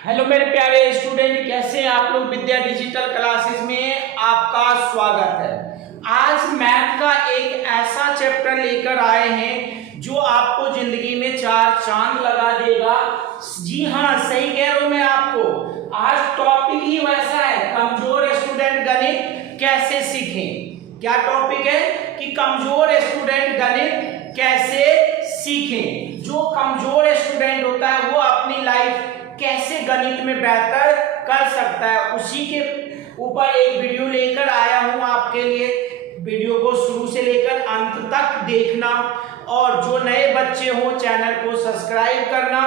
Hello मेरे प्यारे student, कैसे हैं आप लोग। विद्या डिजिटल क्लासेस में आपका स्वागत है। आज मैथ का एक ऐसा चैप्टर लेकर आए हैं जो आपको जिंदगी में चार चांद लगा देगा। जी हाँ, सही कह रहा हूं मैं आपको। आज टॉपिक ही वैसा है, कमजोर स्टूडेंट गणित कैसे सीखें। क्या टॉपिक है कि कमजोर स्टूडेंट गणित कैसे सीखें। जो कमजोर स्टूडेंट होता है वो अपनी लाइफ कैसे गणित में बेहतर कर सकता है, उसी के ऊपर एक वीडियो लेकर आया हूं आपके लिए। वीडियो को शुरू से लेकर अंत तक देखना, और जो नए बच्चे हो चैनल को सब्सक्राइब करना।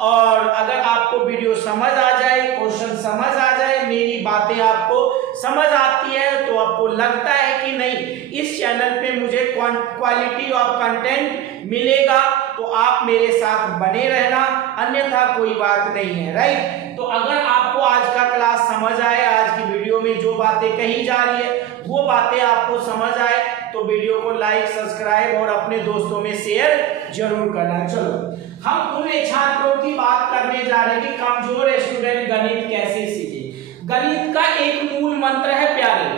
और अगर आपको वीडियो समझ आ जाए, क्वेश्चन समझ आ जाए, मेरी बातें आपको समझ आती है, तो आपको लगता है कि नहीं इस चैनल पे मुझे क्वालिटी ऑफ कंटेंट मिलेगा, तो आप मेरे साथ बने रहना, अन्यथा कोई बात नहीं है। राइट। तो अगर आपको आज का क्लास समझ आए, आज की वीडियो में जो बातें कही जा रही है वो बातें आपको समझ आए, तो वीडियो को लाइक, सब्सक्राइब और अपने दोस्तों में शेयर जरूर करना। चलो हम उन छात्रों की बात करने जा रहे हैं कि कमजोर स्टूडेंट गणित कैसे सीखे। गणित का एक मूल मंत्र है प्यारे,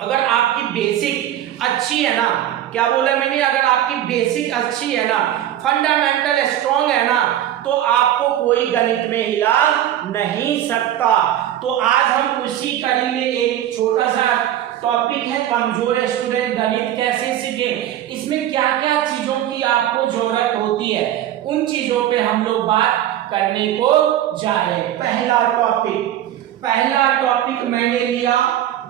अगर आपकी बेसिक अच्छी है ना, क्या बोला मैंने, अगर आपकी बेसिक अच्छी है ना, फंडामेंटल स्ट्रॉन्ग है ना, तो आपको कोई गणित में हिला नहीं सकता। तो आज हम उसी कड़ी में एक छोटा सा टॉपिक है, कमजोर स्टूडेंट गणित कैसे सीखे। इसमें क्या क्या चीजों की आपको जरूरत होती है, उन चीजों पे हम लोग बात करने को जा रहे हैं। पहला टॉपिक मैंने लिया,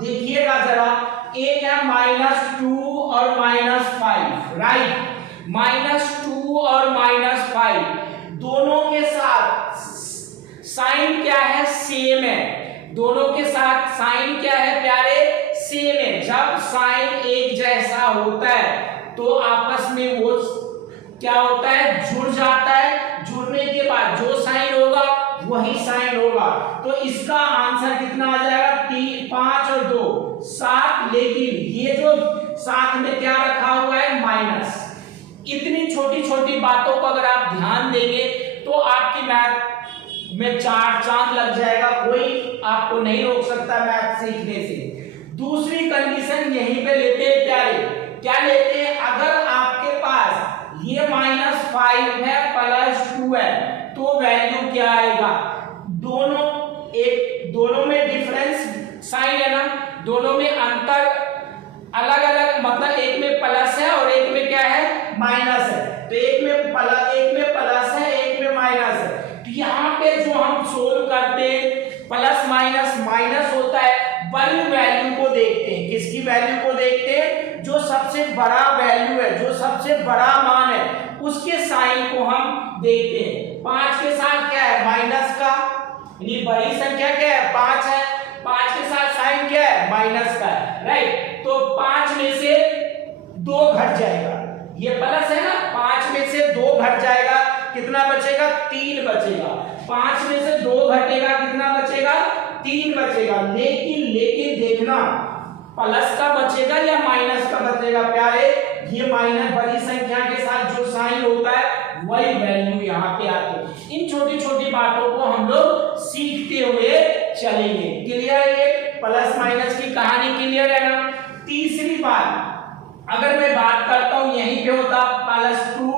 देखिएगा जरा, एक है -2 और -5। राइट, -2 और -5 दोनों के साथ साइन क्या है, सेम है। दोनों के साथ साइन क्या है प्यारे, सेम है। जब साइन एक जैसा होता है तो आपस में वो क्या होता है, जुड़ जाता है। जुड़ने के बाद जो साइन होगा वही साइन होगा। तो इसका आंसर कितना आ जाएगा, 5 और 2 7। लेकिन ये जो साथ में क्या रखा हुआ है, माइनस। इतनी छोटी छोटी बातों को अगर आप ध्यान देंगे तो आपकी मैथ में चार चांद लग जाएगा। कोई आपको नहीं रोक सकता मैथ सीखने से। दूसरी कंडीशन यहीं पे लेते हैं प्यारे, क्या लेते हैं, अगर आपके पास ये -5 है +2 है, तो वैल्यू क्या आएगा, दोनों में डिफरेंस साइन है ना, दोनों में अंतर अलग अलग, मतलब एक में प्लस है और एक में क्या है, माइनस है। तो एक में प्लस है, एक में माइनस है। तो यहाँ पे जो हम सोल्व करते हैं, प्लस माइनस होता है, बड़ी वैल्यू को देखते हैं। किसकी वैल्यू को देखते हैं, जो सबसे बड़ा वैल्यू है, जो सबसे बड़ा मान है, उसके साइन को हम देखते हैं। 5 के साथ क्या है, माइनस का, यानी बड़ी संख्या क्या है, 5 है। 5 के साथ साइन क्या है, माइनस का है। राइट। तो 5 में से 2 घट जाएगा, ये प्लस है ना, 5 में से 2 घट जाएगा, कितना बचेगा, 3 बचेगा। 5 में से 2 घटेगा, कितना बचेगा, 3 बचेगा। लेकिन देखना प्लस का बचेगा या माइनस का बचेगा प्यारे, ये माइनस बड़ी संख्या के साथ जो साइन होता है वही वैल्यू यहाँ पे आती है। इन छोटी छोटी बातों को हम लोग सीखते हुए चलेंगे। क्लियर है, ये प्लस माइनस की कहानी क्लियर है ना। तीसरी बात, अगर मैं बात करता हूं यहीं पे होता +2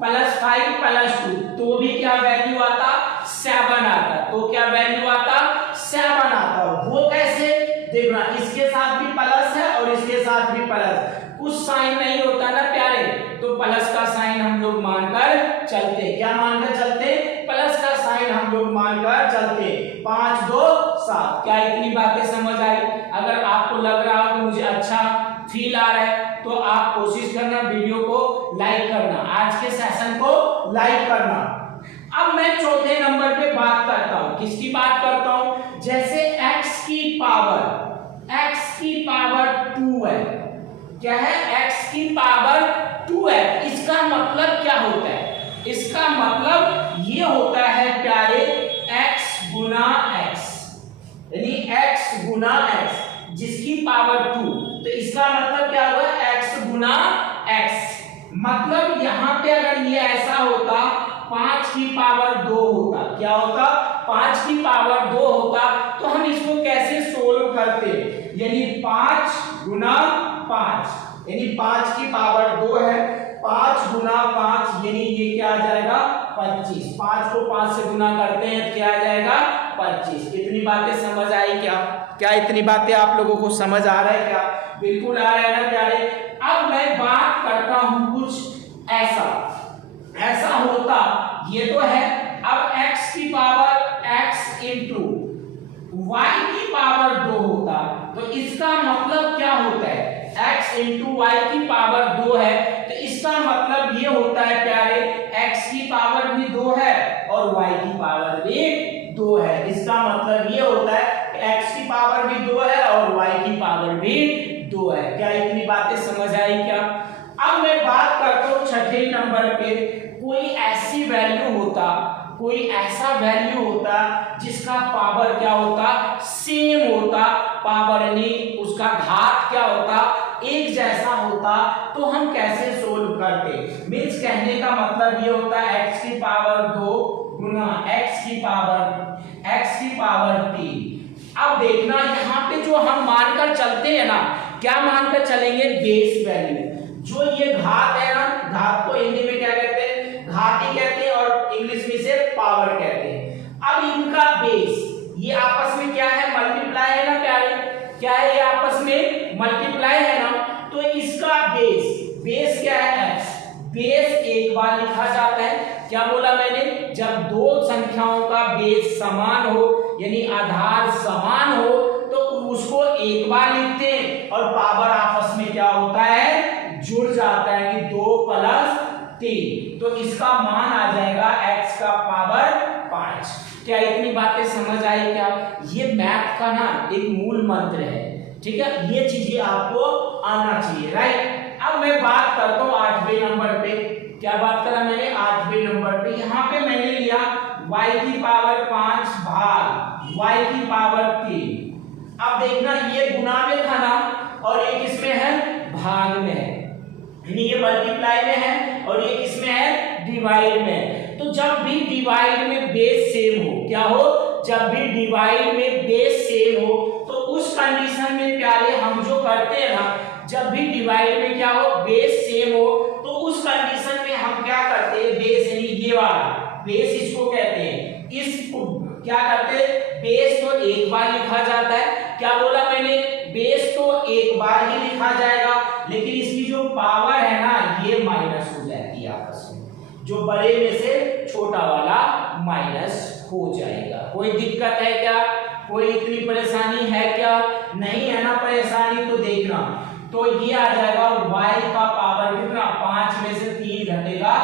+5 +2, तो भी क्या वैल्यू आता, 7 आता। तो क्या वैल्यू आता, 7 आता। वो कैसे देखना, इसके साथ भी प्लस है और इसके साथ भी प्लस, कुछ साइन नहीं होता ना प्यारे, तो प्लस का साइन हम लोग मानकर चलते। क्या मानकर चलते, प्लस का साइन हम लोग मानकर चलते। 5 2 7। क्या इतनी बातें समझ आई। अगर आपको लग रहा हो कि मुझे अच्छा फील आ रहा है, तो आप कोशिश करना वीडियो को लाइक करना, आज के सेशन को लाइक करना। अब मैं चौथे नंबर पे बात करता हूं, किसकी बात करता हूं, जैसे x की पावर 2 है। क्या है, x की पावर 2 है। इसका मतलब क्या होता है, इसका मतलब ये होता है प्यारे, x गुना x, यानी x गुना x जिसकी पावर 2। तो इसका मतलब क्या हुआ, x गुना x। मतलब यहाँ पे अगर ये ऐसा होता 5 की पावर 2 होता, क्या होता, 5 की पावर 2 होता, तो हम इसको कैसे सोल्व करते, यानी 5 गुना 5, यानी 5 की पावर 2 है, 5 गुना 5 यानी ये क्या आ जाएगा 25, 5 को 5 से गुना करते हैं तो क्या आ जाएगा 25। इतनी बातें समझ आई क्या? क्या इतनी बातें आप लोगों को समझ आ रहा है क्या? बिल्कुल आ रहा है ना प्यारे। अब मैं बात करता हूं कुछ ऐसा होता, ये तो है, अब x की पावर x इंटू वाई की पावर 2 होता, तो इसका मतलब क्या होता है, x इंटू वाई की पावर 2 है, तो इसका मतलब ये होता है प्यारे x की पावर भी 2 है और y की पावर भी 2 है। इसका मतलब ये होता है x की पावर भी 2 है और y की पावर भी 2 है। क्या इतनी बातें समझ आई क्या? अब मैं बात करता हूं छठे नंबर पे, कोई ऐसी वैल्यू होता, कोई ऐसा वैल्यू होता जिसका पावर क्या होता, सेम होता, पावर यानी उसका घात क्या होता, एक जैसा होता, तो हम कैसे सोल्व करते? मींस कहने का मतलब ये होता है x की पावर 2 गुना x की पावर 3। अब देखना यहाँ पे जो हम मानकर चलते हैं ना, क्या मानकर चलेंगे, बेस वैल्यू। जो ये घात है ना, घात को हिंदी में क्या कहते हैं, घाती कहते हैं और इंग्लिश में इसे पावर कहते हैं। अब इनका बेस, ये आपस में क्या है, मल्टीप्लाई है ना प्यारे, क्या है ये आपस में मल्टीप्लाई है ना, तो इसका बेस क्या है x, बेस एक बार लिखा जाता है। क्या बोला मैंने, जब दो संख्याओं का बेस समान हो यानी आधार समान हो तो उसको एक बार लिखते हैं और पावर आपस में क्या होता है, जुड़ जाता है कि 2 + 3, तो इसका मान आ जाएगा x का पावर 5। क्या इतनी बातें समझ आई क्या? ये मैथ का ना एक मूल मंत्र है, ठीक है, ये चीजें आपको आना चाहिए, राइट। अब मैं बात करता हूं 8वें नंबर पे। क्या बात करा मैंने, 8वें नंबर पे यहाँ पे मैंने लिया y की पावर 5 भाग y की पावर 3। अब देखना ये गुना में था ना और ये किसमें है, भाग में है, यानी ये मल्टीप्लाई में है और ये किसमें है, डिवाइड में। तो जब भी डिवाइड में बेस सेम हो, क्या हो, जब भी डिवाइड में बेस सेम हो तो उस कंडीशन में प्यारे हम जो करते हैं ना, जब भी डिवाइड में क्या हो, बेस सेम हो, तो उस कंडीशन में हम क्या करते हैं, बेस यानी ये वाला बेस इसको कहते हैं, इसको क्या करते हैं, बेस तो एक बार लिखा जाता है। क्या बोला मैंने, बेस तो एक बार ही लिखा जाएगा, लेकिन इसकी जो पावर है ना ये माइनस हो जाती है आपस में, जो बड़े में से छोटा वाला माइनस हो जाएगा। कोई दिक्कत है क्या, कोई इतनी परेशानी है क्या? नहीं है ना परेशानी, तो देखना, तो ये आ जाएगा y का पावर कितना, 5 में से 3 घटेगा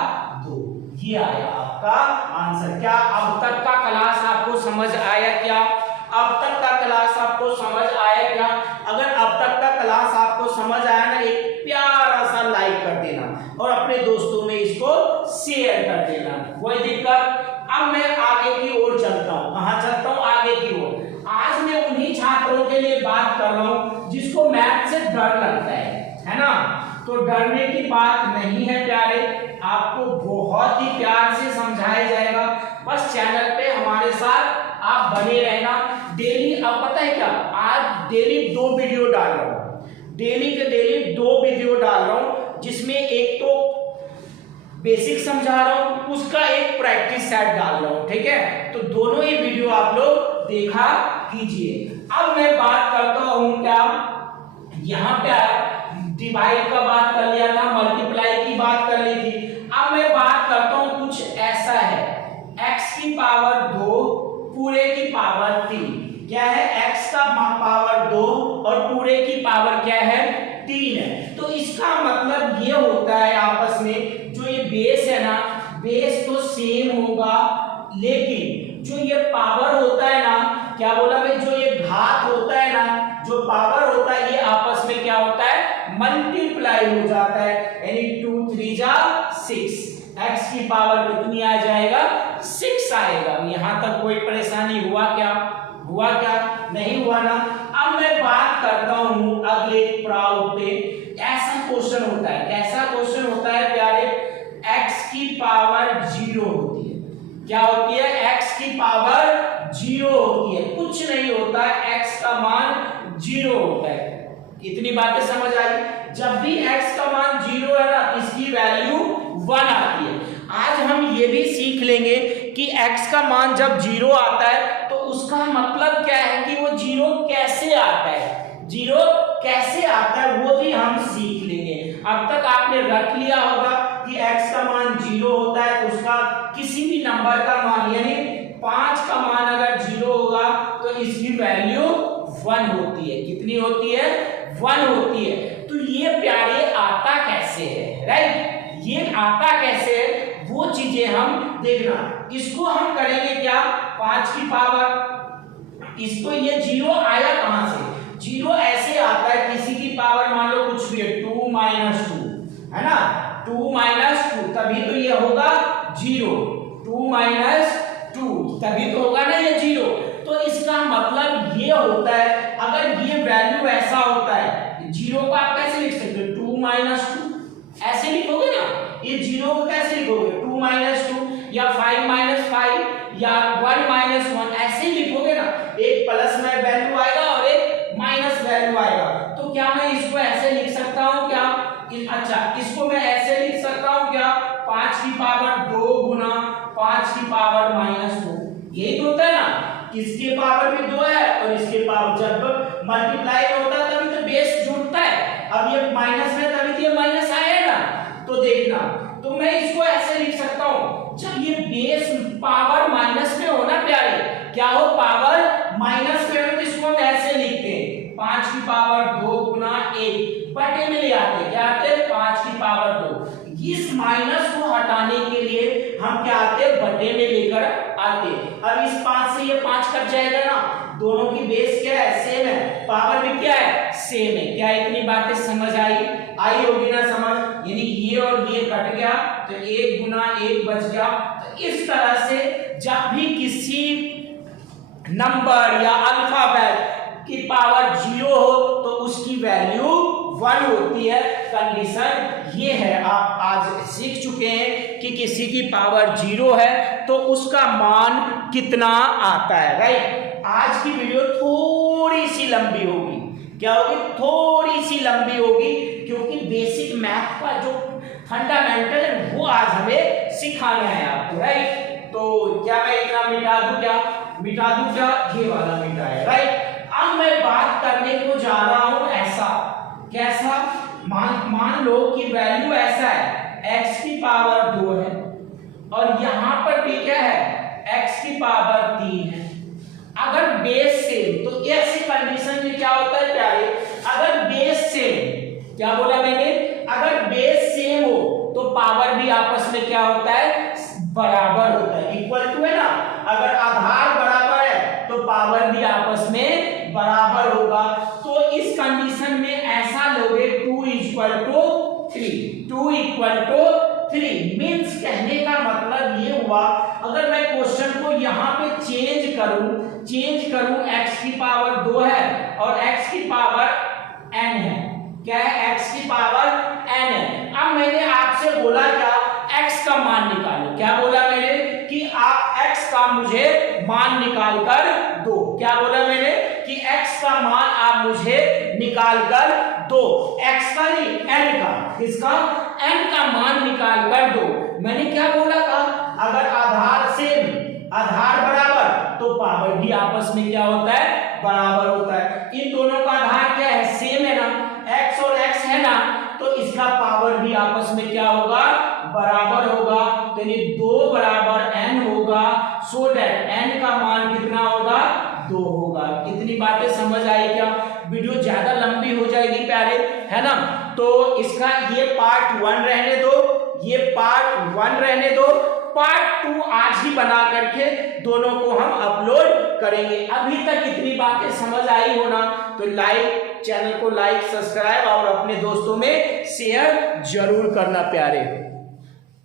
2, ये आया आपका आंसर। क्या अब तक का क्लास आपको समझ आया क्या? अब तक का क्लास आपको समझ आया क्या? अगर अब तक का क्लास आपको समझ आया ना, एक प्यारा सा लाइक कर देना और अपने दोस्तों में इसको शेयर कर देना, कोई दिक्कत? अब मैं आगे की ओर चलता हूँ, कहाँ चलता हूँ, आगे की ओर। आज मैं उन्हीं छात्रों के लिए बात कर रहा हूँ जिसको मैथ से डर लगता है ना, तो डरने की बात नहीं है प्यारे, आपको बहुत ही प्यार से समझाया जाएगा। बस चैनल पे हमारे साथ आप बने रहना। डेली, अब पता है क्या, आज डेली 2 वीडियो डाल रहा हूँ, डेली के डेली 2 वीडियो डाल रहा हूँ, जिसमें एक तो बेसिक समझा रहा हूँ, उसका एक प्रैक्टिस सेट डाल रहा हूँ, ठीक है, तो दोनों ही वीडियो आप लोग देखा कीजिए। अब मैं बात करता हूँ क्या, यहाँ पे डिवाइड का बात कर लिया था, मल्टीप्लाई की बात कर ली थी। अब मैं बात करता हूँ कुछ ऐसा है, x की पावर 2 पूरे की पावर 3, क्या है, x का पावर 2 और पूरे की पावर क्या है, 3 है। तो इसका मतलब ये होता है आपस में जो ये बेस है ना, बेस तो सेम होगा, लेकिन जो ये पावर होता है ना, क्या बोला भाई, जो ये घात होता है ना, जो पावर होता है, ये आपस में क्या होता है, मल्टीप्लाई हो जाता है, यानी 2 3 जा 6, x की पावर कितनी आ जाएगा, 6 आएगा। यहां तक कोई परेशानी हुआ क्या, हुआ क्या, नहीं हुआ ना। अब मैं बात करता हूं अगले प्राउड पे। ऐसा क्वेश्चन होता है, कैसा क्वेश्चन होता है प्यारे, x की पावर 0 होती है, क्या होती है, x की पावर 0 होती है, कुछ नहीं होता है, x का मान 0 होता है। इतनी बातें समझ आई। जब भी x का मान 0 है ना, इसकी वैल्यू 1 आती है। आज हम ये भी सीख लेंगे कि x का मान जब 0 आता है तो उसका मतलब क्या है, कि वो 0 कैसे आता है, 0 कैसे आता है वो भी हम सीख लेंगे। अब तक आपने रख लिया होगा कि x का मान 0 होता है तो उसका किसी भी नंबर का मान, यानी 5 का मान अगर 0 होगा तो इसकी वैल्यू 1 होती है। कितनी होती है, 1 होती है। तो ये प्यारे आता कैसे है, राइट, ये आता कैसे है वो चीजें हम देखना। इसको हम करेंगे क्या, 5 की पावर, इसको ये 0 आया कहां से, 0 ऐसे आता है किसी की पावर, मान लो कुछ भी है, 2 - 2 है ना, 2 - 2 तभी तो ये होगा 0, 2 - 2 तभी तो होगा ना ये 0। तो इसका मतलब ये होता है, अगर ये वैल्यू ऐसा होता है, 0 को आप कैसे लिख सकते हो, 2 - 2 ऐसे लिखोगे ना, ये 0 को कैसे लिखोगे, 2 - 2 या 5 - 5 या 1 - 1 ऐसे लिखोगे ना, एक प्लस में वैल्यू आएगा और एक माइनस वैल्यू आएगा। तो क्या मैं इसको ऐसे लिख सकता हूं क्या, अच्छा इसको मैं ऐसे लिख सकता हूं क्या, 5 की पावर 2 गुना 5 की पावर -2, यही तो होता है ना, इसके पावर भी 2 है और इसके पावर, जब मल्टीप्लाई होता है तभी तो बेस जुड़ता है। अब ये माइनस में तभी तो ये माइनस आएगा, तो देखना, तो मैं इसको ऐसे लिख सकता हूं, जब ये बेस पावर माइनस में हो ना प्यारे, क्या हो, पावर माइनस में हो, तो इसको हम ऐसे लिखते हैं, 5 की पावर 2 गुना 1 बटे में ले आते, क्या आते, 5 की पावर 2। इस माइनस को हटाने के लिए हम क्या आते, बटे में लेकर आते। अब इस 5 से ये 5 कट जाएगा ना, दोनों की बेस क्या है, सेम है, पावर भी क्या है, सेम है। क्या इतनी बातें समझ आई होगी ना समझ, यानी ये और ये कट गया तो 1 गुना 1 बच गया। तो इस तरह से जब भी किसी नंबर या अल्फाबेट की पावर 0 हो तो उसकी वैल्यू 1 होती है। कंडीशन ये है, आप आज सीख चुके हैं कि किसी की पावर 0 है तो उसका मान कितना आता है, राइट। आज की वीडियो थोड़ी सी लंबी होगी, क्या होगी, थोड़ी सी लंबी होगी, क्योंकि बेसिक मैथ का जो फंडामेंटल है वो आज हमें सिखाना है आपको, राइट। तो क्या मैं इतना मिटा दूं क्या, ये वाला मिटा है, राइट। अब मैं बात करने को जा रहा हूं ऐसा, कैसा, मान लो कि वैल्यू ऐसा है, x की पावर 2 है और यहां पर भी क्या है, x की पावर 3 है। अगर बेस सेम, तो ऐसी कंडीशन में क्या होता है प्यारे, अगर बेस सेम, क्या बोला मैंने, अगर बेस सेम हो तो पावर भी आपस में क्या होता है, बराबर होता है, इक्वल टू है ना। अगर आधार बराबर है तो पावर भी आपस में बराबर होगा। तो इस कंडीशन में ऐसा लोगे 2 = 3, 2 = 3 मींस कहने का मतलब ये हुआ, अगर मैं क्वेश्चन को यहाँ पे चेंज करूं, x की पावर 2 है और x की पावर n है, क्या है, x की पावर n है। अब मैंने आपसे बोला क्या, x का मान निकालो, क्या बोला मैंने, कि आप x का मुझे मान निकाल कर दो, क्या बोला मैंने, कि x का मान आप मुझे निकाल कर दो, x का नहीं, n का, किसका, n का मान निकाल कर दो। मैंने क्या बोला था, अगर आधार सेम, आधार बराबर तो पावर भी आपस में क्या होता है, बराबर होता है। इन दोनों का आधार क्या है, सेम है ना, x और x है ना, तो इसका पावर भी आपस में क्या होगा, बराबर होगा। तो यानी 2 = n होगा, सो दैट n का मान कितना होगा, 2 होगा। इतनी बातें समझ आई क्या, वीडियो ज्यादा लंबी हो जाएगी प्यारे, है ना। तो इसका ये पार्ट 1 रहने दो, ये पार्ट 1 रहने दो, पार्ट 2 आज ही बना करके दोनों को हम अपलोड करेंगे। अभी तक इतनी बातें समझ आई हो ना, तो चैनल को लाइक, सब्सक्राइब और अपने दोस्तों में शेयर जरूर करना प्यारे।